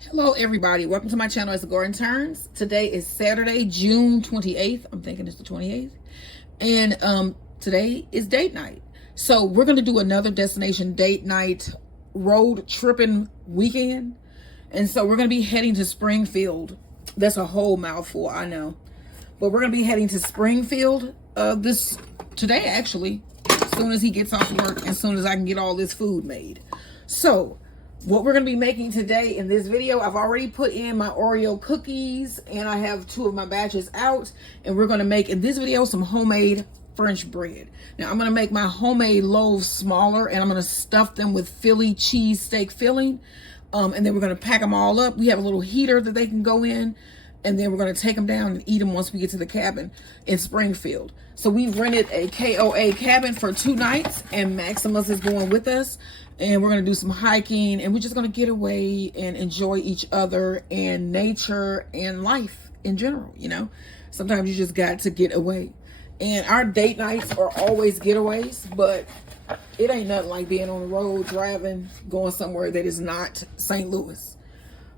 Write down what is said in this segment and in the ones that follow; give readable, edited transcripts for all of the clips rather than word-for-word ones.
Hello everybody, welcome to my channel. It's Garden Turns. Today is Saturday, June 28th. I'm thinking it's the 28th. And today is date night. So we're going to do another destination date night road tripping weekend. And so we're going to be heading to Springfield. That's a whole mouthful, I know. But we're going to be heading to Springfield today actually, as soon as he gets off work, as soon as I can get all this food made. So what we're going to be making today in this video, I've already put in my Oreo cookies and I have 2 of my batches out, and we're going to make in this video some homemade French bread. Now I'm going to make my homemade loaves smaller and I'm going to stuff them with Philly cheesesteak filling, and then we're going to pack them all up. We have a little heater that they can go in, and then we're going to take them down and eat them once we get to the cabin in Springfield. So we've rented a KOA cabin for 2 nights and Maximus is going with us. And we're going to do some hiking, and we're just going to get away and enjoy each other and nature and life in general. You know, sometimes you just got to get away. And our date nights are always getaways, but it ain't nothing like being on the road, driving, going somewhere that is not St. Louis.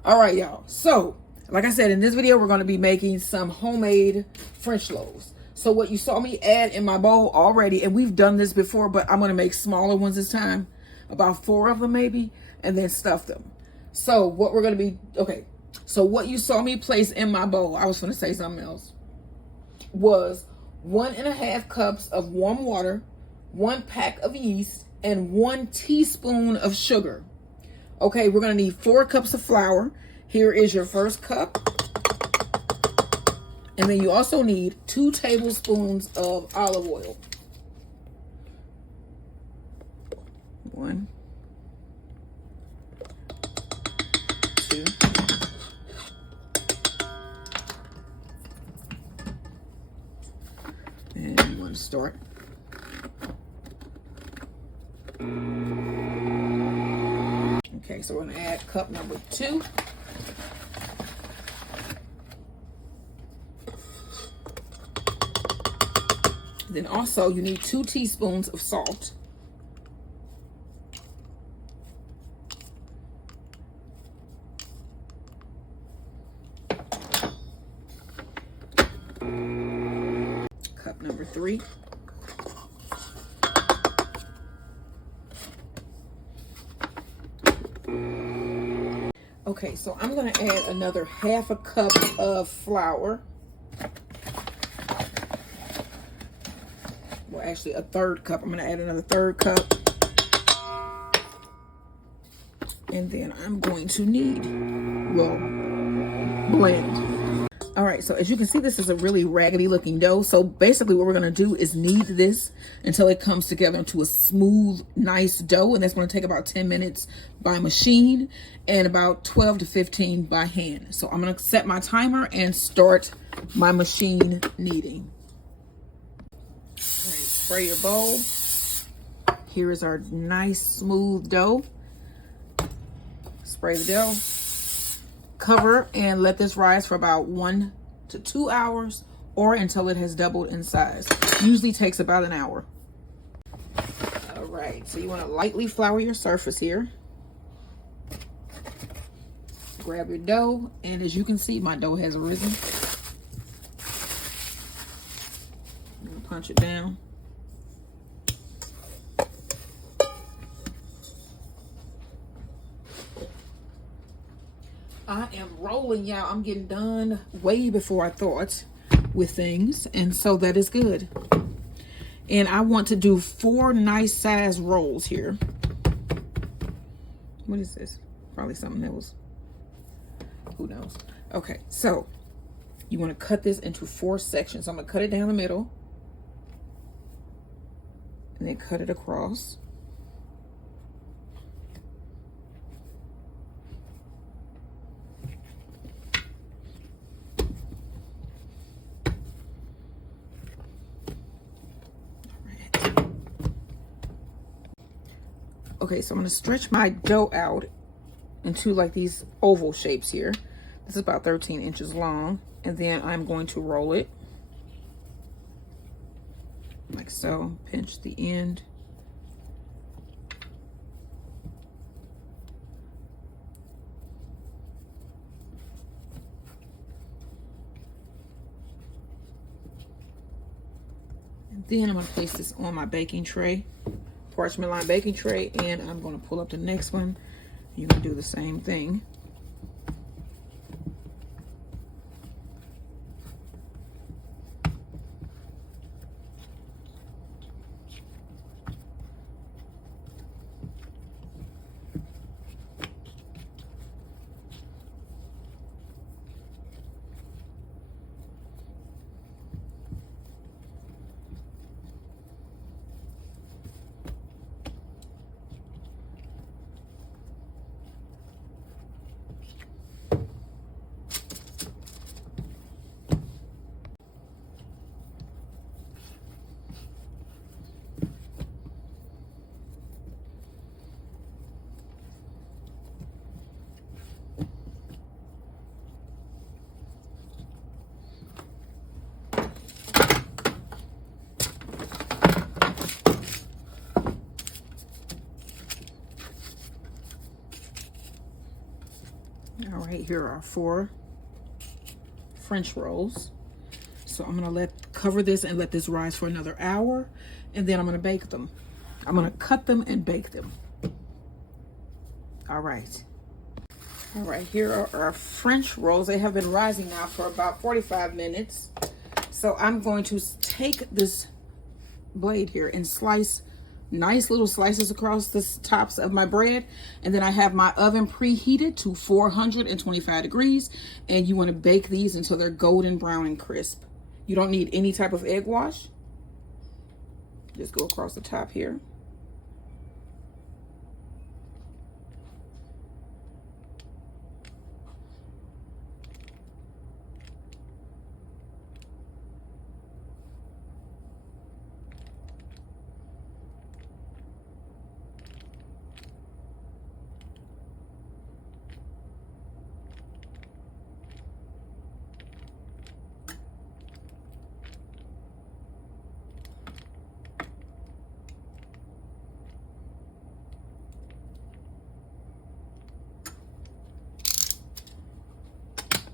All right, y'all. So, like I said, in this video, we're going to be making some homemade French loaves. So what you saw me add in my bowl already, and we've done this before, but I'm going to make smaller ones this time. About 4 of them maybe, and then stuff them. So what we're going to be, okay, so what you saw me place in my bowl, I was going to say something else, was 1.5 cups of warm water, 1 pack of yeast, and 1 teaspoon of sugar. Okay, we're going to need 4 cups of flour. Here is your first cup. And then you also need 2 tablespoons of olive oil. 1, 2, and you want to start. Okay, so we're going to add cup number 2. Then also you need 2 teaspoons of salt. Cup number 3. Okay, so I'm going to add another 1/2 cup of flour. Well, actually a 1/3 cup. I'm going to add another 1/3 cup. And then I'm going to knead, well, blend. All right, so as you can see, this is a really raggedy looking dough. So basically what we're going to do is knead this until it comes together into a smooth, nice dough. And that's going to take about 10 minutes by machine and about 12 to 15 by hand. So I'm going to set my timer and start my machine kneading. All right, spray your bowl. Here is our nice smooth dough. Spray the dough. Cover and let this rise for about 1 to 2 hours or until it has doubled in size. Usually takes about an hour. All right, so you want to lightly flour your surface here. Grab your dough, and as you can see, my dough has risen. I'm gonna punch it down. I am rolling, y'all. I'm getting done way before I thought with things, and so that is good. And I want to do 4 nice size rolls here. What is this? Probably something else. Who knows? Okay, so you want to cut this into 4 sections. So I'm going to cut it down the middle and then cut it across. Okay, so I'm going to stretch my dough out into like these oval shapes here. This is about 13 inches long. And then I'm going to roll it like so. Pinch the end. Then I'm going to place this on my baking tray, parchment lined baking tray, and I'm going to pull up the next one. You're going to do the same thing. All right, here are 4 French rolls. So I'm gonna cover this and let this rise for another hour, and then I'm gonna bake them. I'm gonna cut them and bake them. All right. All right, here are our French rolls. They have been rising now for about 45 minutes. So I'm going to take this blade here and slice nice little slices across the tops of my bread. And then I have my oven preheated to 425 degrees. And you want to bake these until they're golden brown and crisp. You don't need any type of egg wash. Just go across the top here.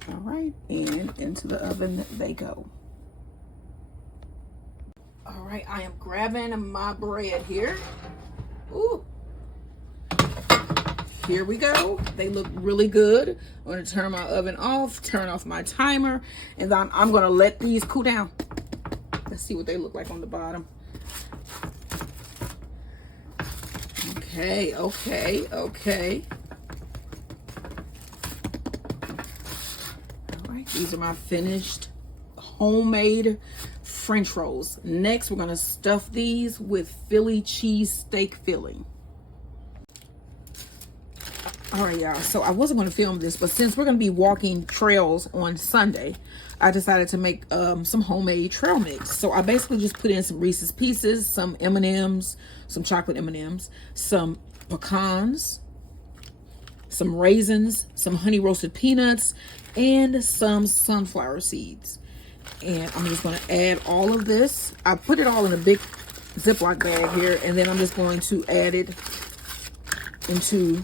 All right, and into the oven they go. All right, I am grabbing my bread here. Ooh. Here we go. They look really good. I'm gonna turn my oven off, turn off my timer, and then I'm gonna let these cool down. Let's see what they look like on the bottom. Okay, okay, okay. These are my finished homemade French rolls. Next, we're gonna stuff these with Philly cheesesteak filling. All right, y'all, so I wasn't gonna film this, but since we're gonna be walking trails on Sunday, I decided to make some homemade trail mix. So I basically just put in some Reese's Pieces, some M&Ms, some chocolate M&Ms, some pecans, some raisins, some honey roasted peanuts, and some sunflower seeds. And I'm just going to add all of this. I put it all in a big Ziploc bag here, and then I'm just going to add it into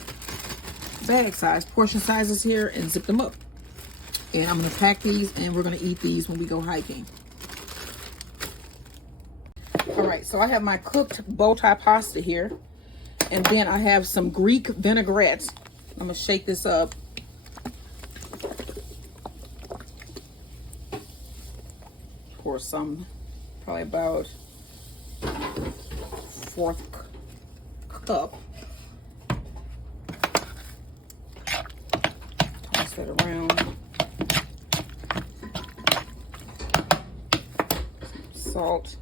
bag size, portion sizes here, and zip them up. And I'm going to pack these, and we're going to eat these when we go hiking. All right, so I have my cooked bow tie pasta here, and then I have some Greek vinaigrette. I'm going to shake this up. Pour some, probably about 1/4 cup. Toss that around. Salt.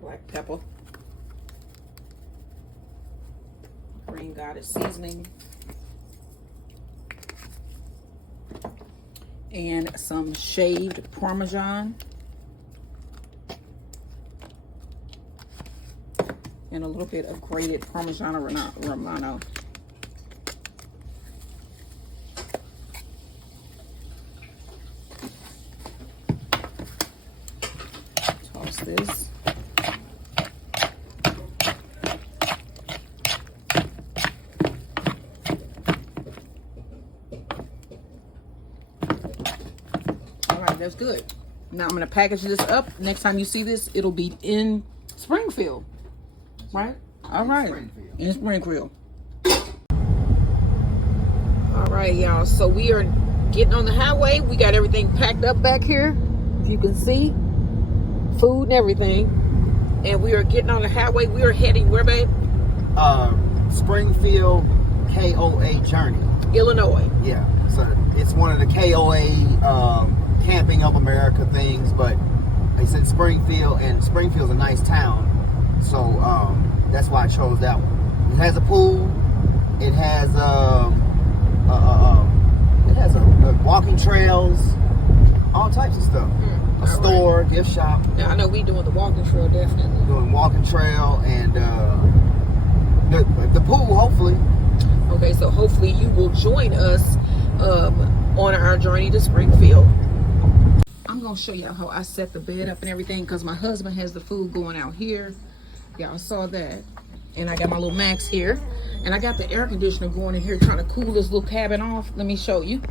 Black pepper. Green Goddess seasoning. And some shaved Parmesan. And a little bit of grated Parmigiano Romano. Toss this. That's good. Now I'm gonna package this up. Next time you see this, it'll be in Springfield, right? All right, in Springfield. All right, y'all. So we are getting on the highway. We got everything packed up back here. If you can see, food and everything. And we are getting on the highway. We are heading where, babe? Springfield KOA Journey, Illinois. Yeah, so it's one of the KOA Camping of America things, but they said Springfield, and Springfield's a nice town, so that's why I chose that one. It has a pool. It has walking trails, all types of stuff. A store, right. Gift shop. Yeah, I know we doing the walking trail, definitely. Doing walking trail and the pool, hopefully. Okay, so hopefully you will join us on our journey to Springfield. I'm gonna show y'all how I set the bed up and everything, because my husband has the food going out here. Y'all saw that. And I got my little Max here. And I got the air conditioner going in here trying to cool this little cabin off. Let me show you.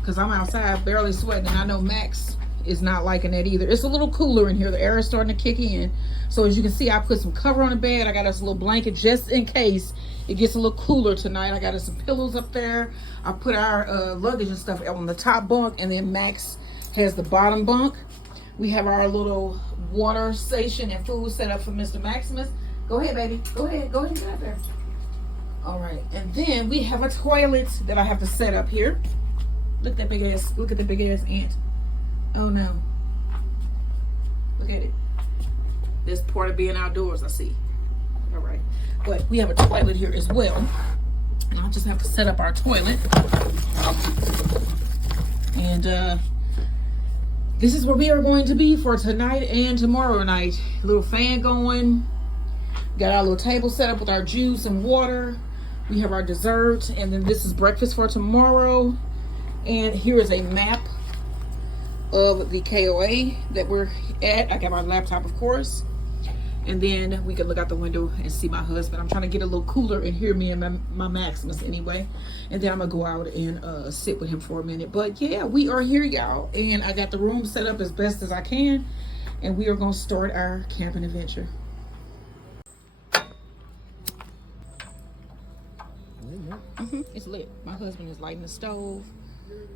Because I'm outside barely sweating, and I know Max is not liking that either. It's a little cooler in here. The air is starting to kick in. So as you can see, I put some cover on the bed. I got us a little blanket just in case it gets a little cooler tonight. I got us some pillows up there. I put our luggage and stuff on the top bunk, and then Max has the bottom bunk. We have our little water station and food set up for Mr. Maximus. Go ahead, baby. Go ahead and get up there. All right, and then we have a toilet that I have to set up here. Look at the big ass ant. Oh no. Look at it. This part of being outdoors, I see. All right. But we have a toilet here as well. And I'll just have to set up our toilet. And this is where we are going to be for tonight and tomorrow night. A little fan going. Got our little table set up with our juice and water. We have our dessert. And then this is breakfast for tomorrow. And here is a map of the KOA that we're at. I got my laptop, of course. And then we can look out the window and see my husband. I'm trying to get a little cooler and hear me and my Maximus anyway. And then I'm going to go out and sit with him for a minute. But yeah, we are here, y'all. And I got the room set up as best as I can. And we are going to start our camping adventure. It's lit. My husband is lighting the stove.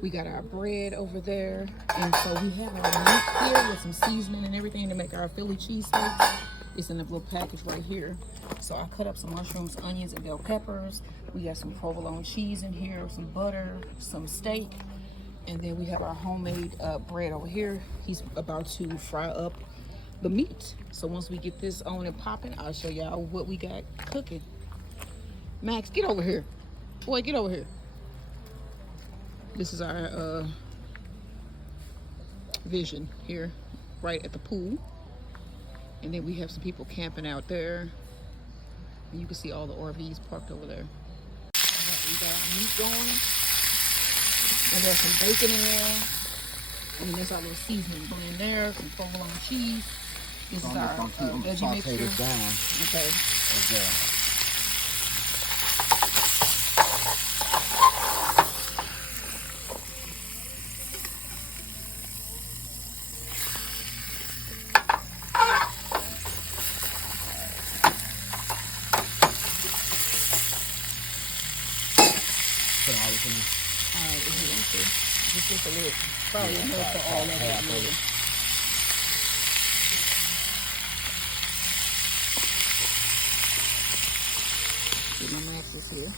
We got our bread over there, and so we have our meat here with some seasoning and everything to make our Philly cheesesteaks. It's in a little package right here. So I cut up some mushrooms, onions, and bell peppers. We got some provolone cheese in here, some butter, some steak, and then we have our homemade bread over here. He's about to fry up the meat. So once we get this on and popping, I'll show y'all what we got cooking. Max, get over here. Boy, get over here. This is our vision here, right at the pool. And then we have some people camping out there. And you can see all the RVs parked over there. We got our meat going. And there's some bacon in there. And then there's our little seasoning going in there, some provolone cheese. This is our veggie mixture. Okay. Okay. Just a little, probably enough for all of it. Really. Get my Maxes here.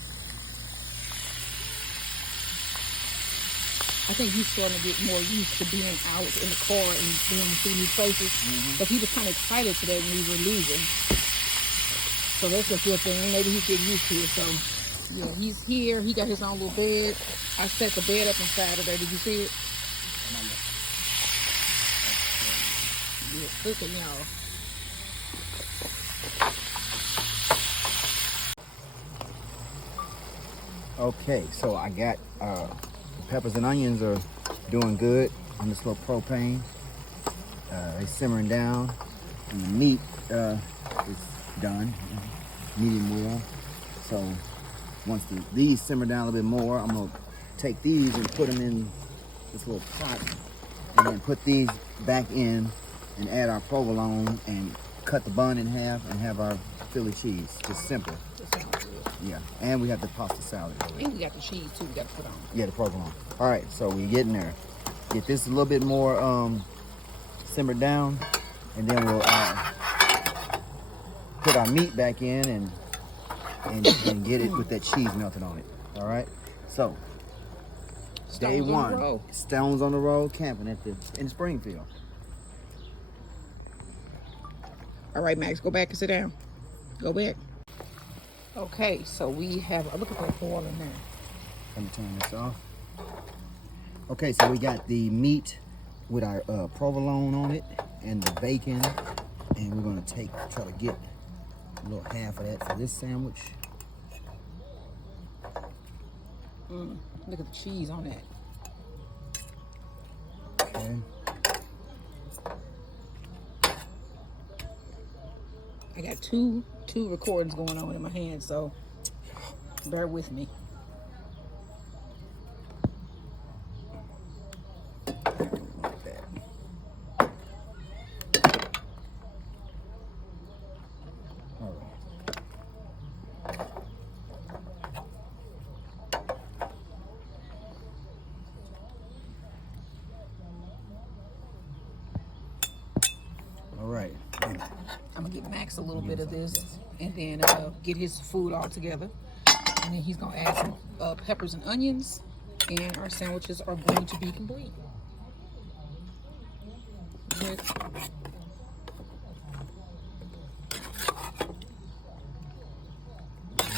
I think he's starting to get more used to being out in the car and being through new places. But he was kind of excited today when we were leaving. So that's a good thing. Maybe he's getting used to it. So yeah, he's here. He got his own little bed. I set the bed up inside of there. Did you see it? Yeah, cooking, y'all. Okay, so I got the peppers and onions are doing good on this little propane. They're simmering down, and the meat is done, medium well. So once these simmer down a little bit more, I'm gonna take these and put them in this little pot and then put these back in and add our provolone and cut the bun in half and have our Philly cheese. Just simple. That sounds good. Yeah, and we have the pasta salad. And we got the cheese too. We got to put on. Yeah, the provolone. All right, so we getting there. Get this a little bit more simmered down, and then we'll put our meat back in and get it with that cheese melted on it. All right, so day one, Stones on the Road camping in Springfield. All right, Max, go back and sit down. Go back. Okay, so we have, look at that oil in there. Let me turn this off. Okay, so we got the meat with our provolone on it and the bacon, and we're gonna try to get a little half of that for this sandwich. Look at the cheese on that. Okay. I got two recordings going on in my hand, so bear with me. Like that. All right. All right. I'm gonna give Max a little bit of this and then get his food all together. And then he's gonna add some peppers and onions, and our sandwiches are going to be complete. Good.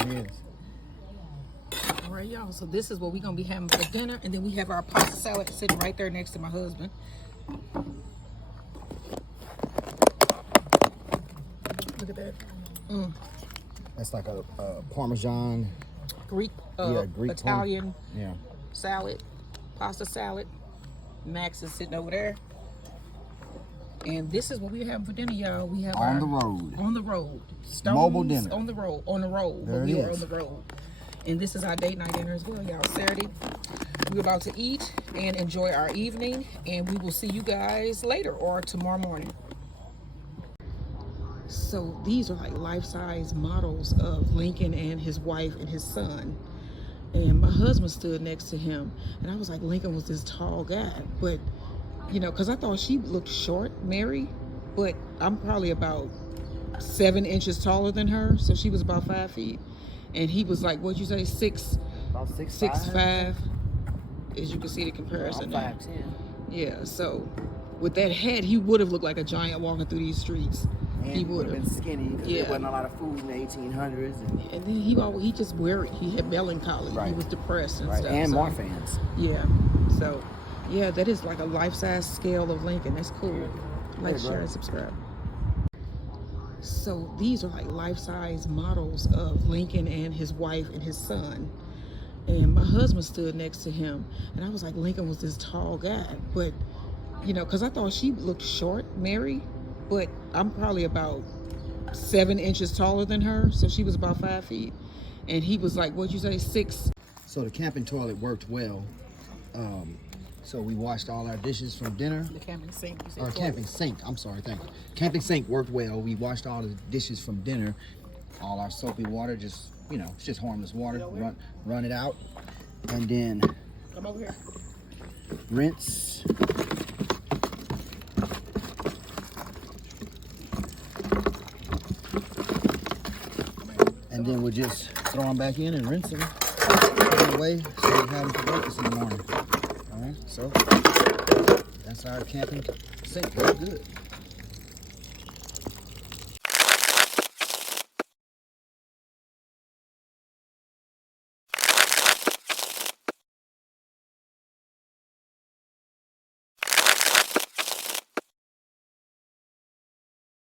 Yes. All right, y'all. So this is what we're gonna be having for dinner, and then we have our pasta salad sitting right there next to my husband. Look at that. That's like a Parmesan. Greek, Greek Italian Yeah. salad, pasta salad. Max is sitting over there. And this is what we're having for dinner, y'all. We have On the road. On the road. Stones Mobile dinner. On the road. On the road. There But we it are is. on the road. And this is our date night dinner as well, y'all. Saturday. We're about to eat and enjoy our evening. And we will see you guys later or tomorrow morning. So these are like life-size models of Lincoln and his wife and his son. And my husband stood next to him. And I was like, Lincoln was this tall guy. But, you know, because I thought she looked short, Mary. But I'm probably about 7 inches taller than her. So she was about 5 feet. And he was like, what'd you say, About 6'5"? As you can see the comparison. I'm 5'10". Yeah, so with that head, he would have looked like a giant walking through these streets. And He would have been skinny because Yeah. there wasn't a lot of food in the 1800s. And then he just worried. He had melancholy. Right. He was depressed and Right, stuff. and so, Marfans. Yeah. So, yeah, that is like a life-size scale of Lincoln. That's cool. Like, Hey, share, bro. and subscribe. So these are like life-size models of Lincoln and his wife and his son. And my husband stood next to him. And I was like, Lincoln was this tall guy. But, you know, because I thought she looked short, Mary. But I'm probably about 7 inches taller than her. So she was about 5 feet. And he was like, what'd you say, 6? So the camping toilet worked well. So we washed all our dishes from dinner. The camping sink. You said Our camping sink, I'm sorry, thank you. Camping sink worked well. We washed all the dishes from dinner. All our soapy water, just, you know, it's just harmless water. Run it out. And then Come over here. rinse. And then we'll just throw them back in and rinse them. Put them away so we have them for breakfast in the morning. All right, so that's our camping sink. Very good.